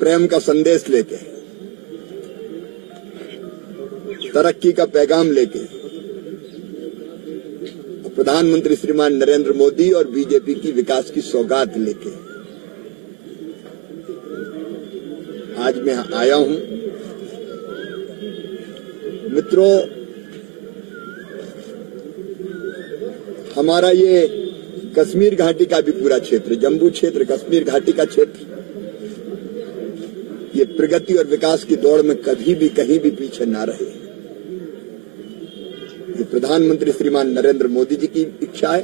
प्रेम का संदेश लेके, तरक्की का पैगाम लेके प्रधानमंत्री श्रीमान नरेंद्र मोदी और बीजेपी की विकास की सौगात लेके आज मैं आया हूं। मित्रों, हमारा ये कश्मीर घाटी का भी पूरा क्षेत्र, जम्मू क्षेत्र, कश्मीर घाटी का क्षेत्र, ये प्रगति और विकास की दौड़ में कभी भी कहीं भी पीछे ना रहे। ये प्रधानमंत्री श्रीमान नरेंद्र मोदी जी की इच्छा है,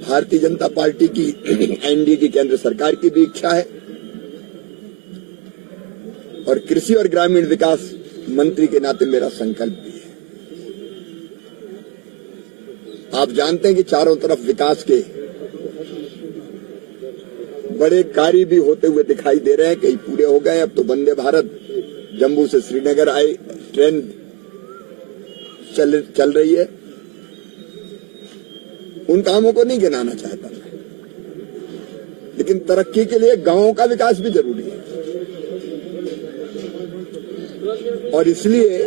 भारतीय जनता पार्टी की एनडीए की केंद्र सरकार की भी इच्छा है और कृषि और ग्रामीण विकास मंत्री के नाते मेरा संकल्प भी है। आप जानते हैं कि चारों तरफ विकास के बड़े कार्य भी होते हुए दिखाई दे रहे हैं, कई पूरे हो गए। अब तो वंदे भारत जम्मू से श्रीनगर आई ट्रेन चल रही है। उन कामों को नहीं गिनाना चाहता मैं, लेकिन तरक्की के लिए गांवों का विकास भी जरूरी है और इसलिए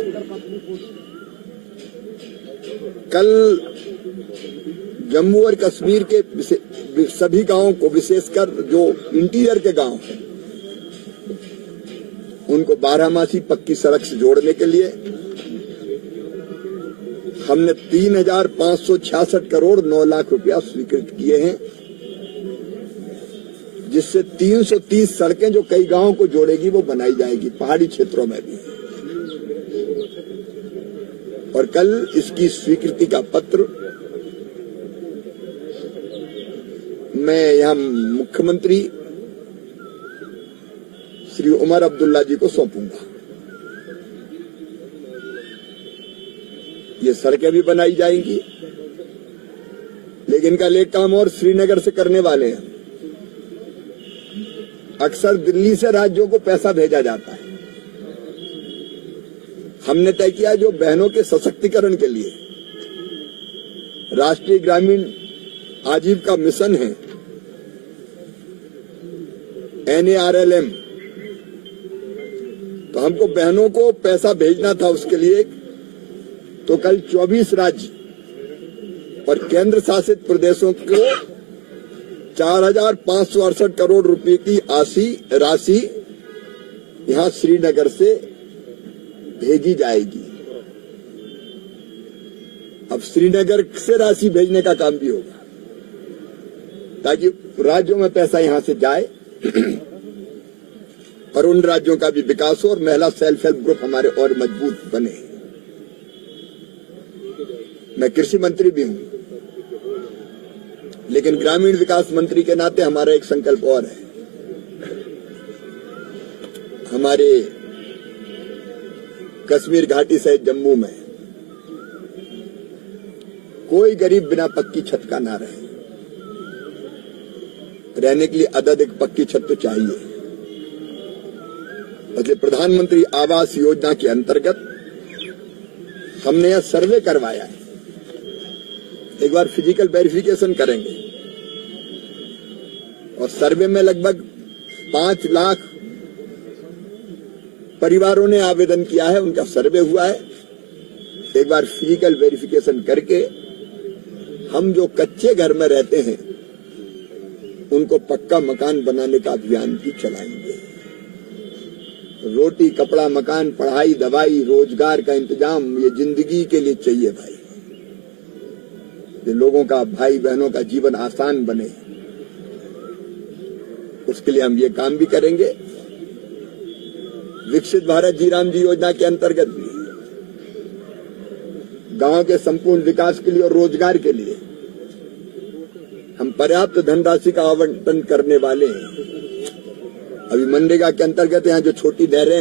कल जम्मू और कश्मीर के सभी गांवों को, विशेषकर जो इंटीरियर के गांव हैं, उनको 12मासी पक्की सड़क से जोड़ने के लिए हमने 3,566 करोड़ 9 लाख रुपया स्वीकृत किए हैं, जिससे 330 सड़कें जो कई गांवों को जोड़ेगी वो बनाई जाएगी, पहाड़ी क्षेत्रों में भी। और कल इसकी स्वीकृति का पत्र मैं यहां मुख्यमंत्री श्री उमर अब्दुल्ला जी को सौंपूंगा। ये सड़कें भी बनाई जाएंगी, लेकिन कल एक काम और श्रीनगर से करने वाले हैं। अक्सर दिल्ली से राज्यों को पैसा भेजा जाता है। हमने तय किया जो बहनों के सशक्तिकरण के लिए राष्ट्रीय ग्रामीण आजीविका मिशन है, NARLM, तो हमको बहनों को पैसा भेजना था उसके लिए। तो कल 24 राज्य और केंद्र शासित प्रदेशों को 4,568 करोड़ रुपए की राशि यहां श्रीनगर से भेजी जाएगी। अब श्रीनगर से राशि भेजने का काम भी होगा ताकि राज्यों में पैसा यहां से जाए और उन राज्यों का भी विकास हो और महिला सेल्फ हेल्प ग्रुप हमारे और मजबूत बने। मैं कृषि मंत्री भी हूं, लेकिन ग्रामीण विकास मंत्री के नाते हमारा एक संकल्प और है। हमारे कश्मीर घाटी सहित जम्मू में कोई गरीब बिना पक्की छत का ना रहे। रहने के लिए अधिक पक्की छत तो चाहिए। इसलिए प्रधानमंत्री आवास योजना के अंतर्गत हमने यह सर्वे करवाया है। एक बार फिजिकल वेरिफिकेशन करेंगे और सर्वे में लगभग 5 लाख परिवारों ने आवेदन किया है, उनका सर्वे हुआ है। एक बार फिजिकल वेरिफिकेशन करके हम जो कच्चे घर में रहते हैं उनको पक्का मकान बनाने का अभियान भी चलाएंगे। रोटी, कपड़ा, मकान, पढ़ाई, दवाई, रोजगार का इंतजाम ये जिंदगी के लिए चाहिए भाई। लोगों का, भाई बहनों का जीवन आसान बने, उसके लिए हम ये काम भी करेंगे। विकसित भारत जी राम जी योजना के अंतर्गत भी गांव के संपूर्ण विकास के लिए और रोजगार के लिए हम पर्याप्त धनराशि का आवंटन करने वाले हैं। अभी मनरेगा के अंतर्गत यहाँ जो छोटी नहरें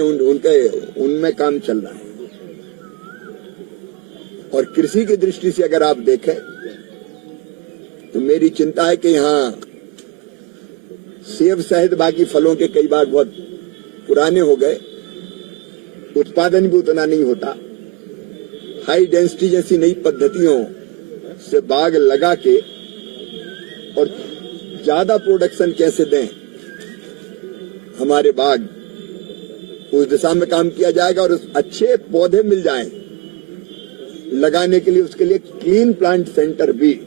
उनमें काम चल रहा है। और कृषि की दृष्टि से अगर आप देखें तो मेरी चिंता है कि यहाँ सेब सहित बाकी फलों के कई बार बहुत पुराने हो गए, उत्पादन भी उतना नहीं होता। हाई डेंसिटी जैसी नई पद्धतियों से बाग लगा के और ज्यादा प्रोडक्शन कैसे दें, हमारे बाग, उस दिशा में काम किया जाएगा और अच्छे पौधे मिल जाएं लगाने के लिए, उसके लिए क्लीन प्लांट सेंटर भी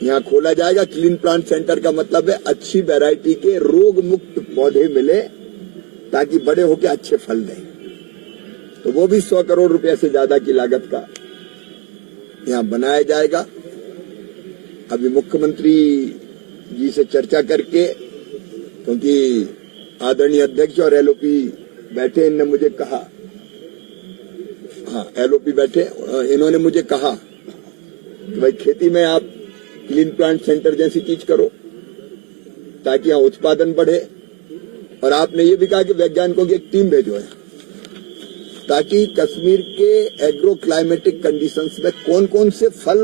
यहाँ खोला जाएगा। क्लीन प्लांट सेंटर का मतलब है अच्छी वैरायटी के रोग मुक्त पौधे मिले ताकि बड़े होकर अच्छे फल दें। तो वो भी 100 करोड़ रुपए से ज्यादा की लागत का यहाँ बनाया जाएगा। अभी मुख्यमंत्री जी से चर्चा करके, क्योंकि आदरणीय अध्यक्ष और एलओपी बैठे, इनने मुझे कहा, हाँ एलओपी बैठे, इन्होंने मुझे कहा कि भाई खेती में आप क्लीन प्लांट सेंटर जैसी चीज करो ताकि यहाँ उत्पादन बढ़े। और आपने ये भी कहा कि वैज्ञानिकों की एक टीम भेजो है ताकि कश्मीर के एग्रो क्लाइमेटिक कंडीशंस में कौन कौन से फल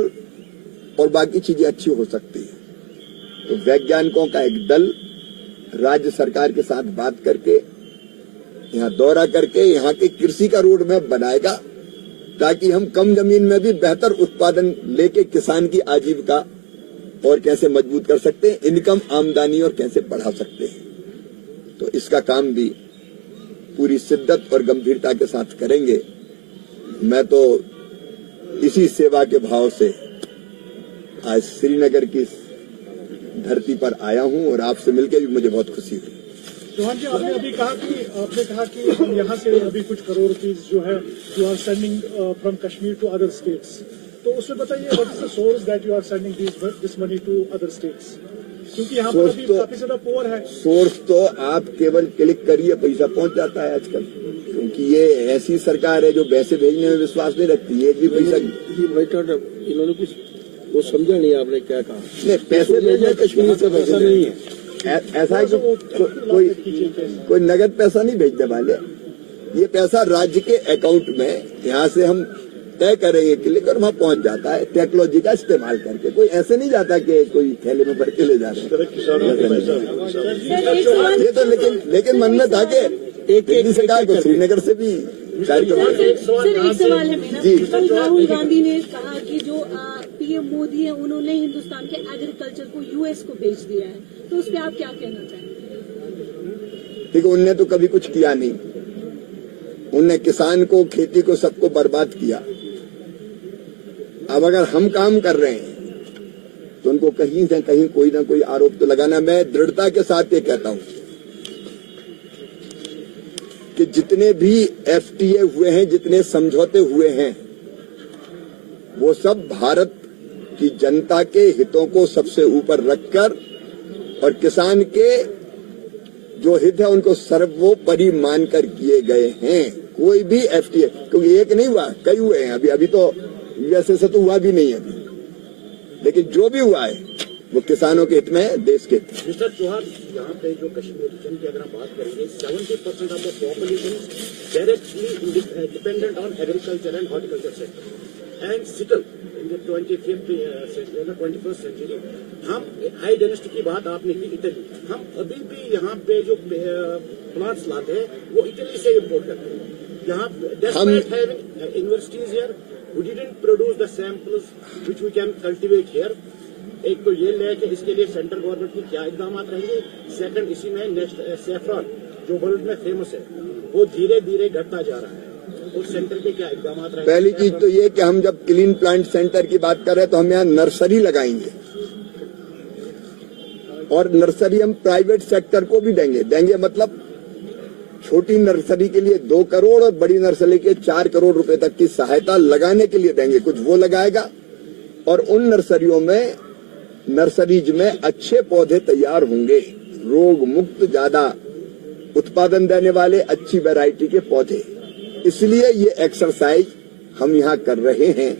और बाकी चीजें अच्छी हो सकती है। तो वैज्ञानिकों का एक दल राज्य सरकार के साथ बात करके यहाँ दौरा करके यहाँ के कृषि का रोड मैप बनाएगा ताकि हम कम जमीन में भी बेहतर उत्पादन लेके किसान की आजीविका और कैसे मजबूत कर सकते हैं, इनकम आमदनी और कैसे बढ़ा सकते हैं। तो इसका काम भी पूरी शिद्दत और गंभीरता के साथ करेंगे। मैं तो इसी सेवा के भाव से आज श्रीनगर की धरती पर आया हूं और आपसे मिलकर भी मुझे बहुत खुशी हुई। चौहान जी, आपने कहा कि हम यहाँ से अभी कुछ करोड़ रुपीज जो है you are sending from Kashmir to other states, तो उसमें बताइए what is the source that you are sending this money to other states, क्योंकि यहाँ पर अभी काफी ज्यादा पुअर है। सोर्स तो आप केवल क्लिक करिए, पैसा पहुंच जाता है आजकल, क्योंकि ये ऐसी सरकार है जो पैसे भेजने में विश्वास नहीं रखती है। एक भी पैसा इन्होंने कुछ वो समझा नहीं आपने क्या कहा। नहीं, पैसे भेजे कश्मीर से पैसा नहीं है, ऐसा है कि कोई नगद पैसा नहीं भेजने वाले। ये पैसा राज्य के अकाउंट में यहाँ से हम तय करेंगे क्लिक और वहाँ पहुँच जाता है टेक्नोलॉजी का इस्तेमाल करके। कोई ऐसे नहीं जाता कि कोई थैले में भर के ले जा रहे हैं। ये तो लेकिन मन में था कि एक सरकार को श्रीनगर से भी कार्यक्रम। एक सवाल है मेरा जी, राहुल गांधी ने कहा कि जो पीएम मोदी है उन्होंने हिंदुस्तान के एग्रीकल्चर को यूएस को बेच दिया है, तो उस पर आप क्या कहना चाहेंगे? ठीक है, उनने तो कभी कुछ किया नहीं। उनने किसान को, खेती को, सबको बर्बाद किया। अब अगर हम काम कर रहे हैं तो उनको कहीं न कहीं कोई ना कोई आरोप तो लगाना। मैं दृढ़ता के साथ ये कहता हूं कि जितने भी एफटीए हुए हैं, जितने समझौते हुए हैं, वो सब भारत की जनता के हितों को सबसे ऊपर रखकर और किसान के जो हित है उनको सर्वोपरि मानकर किए गए हैं। कोई भी एफटीए, क्योंकि एक नहीं हुआ, कई हुए हैं। अभी तो यूएसए से तो हुआ भी नहीं है, लेकिन जो भी हुआ है वो किसानों के हित में है, देश के हित में। मिस्टर चौहान, यहाँ पे जो कश्मीर रीजन की अगर हम बात करेंगे, 70% of the population directly dependent on agriculture and horticulture sector and settle in the 21st century. हम हाई डेंसिटी की बात आपने की, इटली, हम अभी भी यहाँ पे जो प्लांट्स लाते हैं वो इटली से इम्पोर्ट करते हैं। यहाँ despite having universities here, we didn't produce the samples which we can cultivate here. एक तो ये लेके इसके लिए सेंट्रल गवर्नमेंट की क्या इकदाम रहेंगे। सेकंड, इसी में नेक्स्ट सैफरॉन जो वर्ल्ड में फेमस है वो धीरे धीरे घटता जा रहा है, और सेंटर के क्या इकदाम रहेंगे? पहली चीज तो ये कि हम जब क्लीन प्लांट सेंटर की बात कर रहे हैं तो हम यहाँ नर्सरी लगाएंगे, और नर्सरी हम प्राइवेट सेक्टर को भी देंगे मतलब छोटी नर्सरी के लिए 2 करोड़ और बड़ी नर्सरी के 4 करोड़ रुपए तक की सहायता लगाने के लिए देंगे। कुछ वो लगाएगा और उन नर्सरीज में अच्छे पौधे तैयार होंगे, रोग मुक्त, ज्यादा उत्पादन देने वाले, अच्छी वैरायटी के पौधे। इसलिए ये एक्सरसाइज हम यहाँ कर रहे हैं।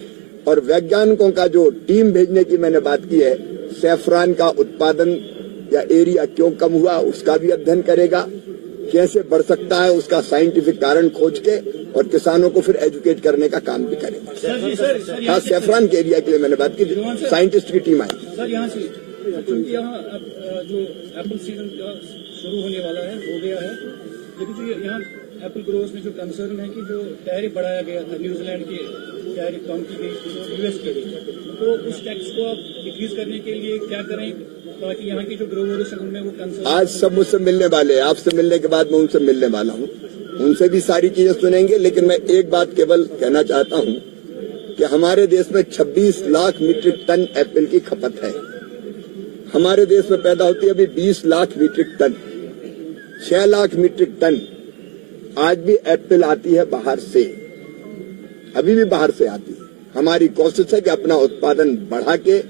और वैज्ञानिकों का जो टीम भेजने की मैंने बात की है, सैफरान का उत्पादन या एरिया क्यों कम हुआ उसका भी अध्ययन करेगा, कैसे बढ़ सकता है उसका साइंटिफिक कारण खोज के, और किसानों को फिर एजुकेट करने का काम भी करेंगे। हाँ, सैफरान के एरिया के लिए मैंने बात की, साइंटिस्ट की टीम आई। सर यहाँ से क्योंकि यहाँ जो एप्पल सीजन शुरू होने वाला है, हो गया है, लेकिन जो यहाँ एप्पल ग्रोवर्स में जो कंसर्न है कि जो टैरिफ बढ़ाया गया था, न्यूजीलैंड की टैरिफ कम की गई यूएस के लिए, तो उस टैक्स को आप डिक्रीज करने के लिए क्या करें? ताकि यहाँ की जो ग्रोवर्स हैं उनमें वो कंसर्न। आज सब मुझसे मिलने वाले हैं, आपसे मिलने के बाद मैं उनसे मिलने वाला हूँ, उनसे भी सारी चीजें सुनेंगे। लेकिन मैं एक बात केवल कहना चाहता हूँ कि हमारे देश में 26 लाख मीट्रिक टन एप्पल की खपत है। हमारे देश में पैदा होती है अभी 20 lakh metric ton, 6 lakh metric ton आज भी एप्पल आती है बाहर से, अभी भी बाहर से आती है। हमारी कोशिश है कि अपना उत्पादन बढ़ा के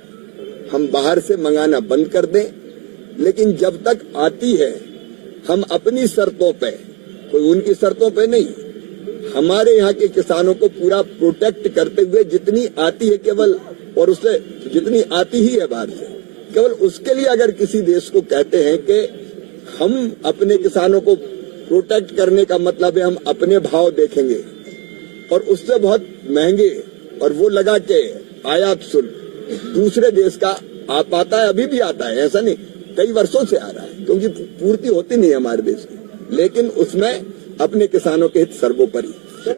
हम बाहर से मंगाना बंद कर दें, लेकिन जब तक आती है हम अपनी शर्तों पे, कोई उनकी शर्तों पे नहीं, हमारे यहाँ के किसानों को पूरा प्रोटेक्ट करते हुए जितनी आती है केवल, और उससे जितनी आती ही है बाहर से, केवल उसके लिए अगर किसी देश को कहते हैं कि हम अपने किसानों को प्रोटेक्ट करने का मतलब है हम अपने भाव देखेंगे और उससे बहुत महंगे और वो लगा के आयात शुल्क दूसरे देश का आ पाता है, अभी भी आता है, ऐसा नहीं, कई वर्षों से आ रहा है, क्योंकि पूर्ति होती नहीं है हमारे देश की, लेकिन उसमें अपने किसानों के हित सर्वोपरि।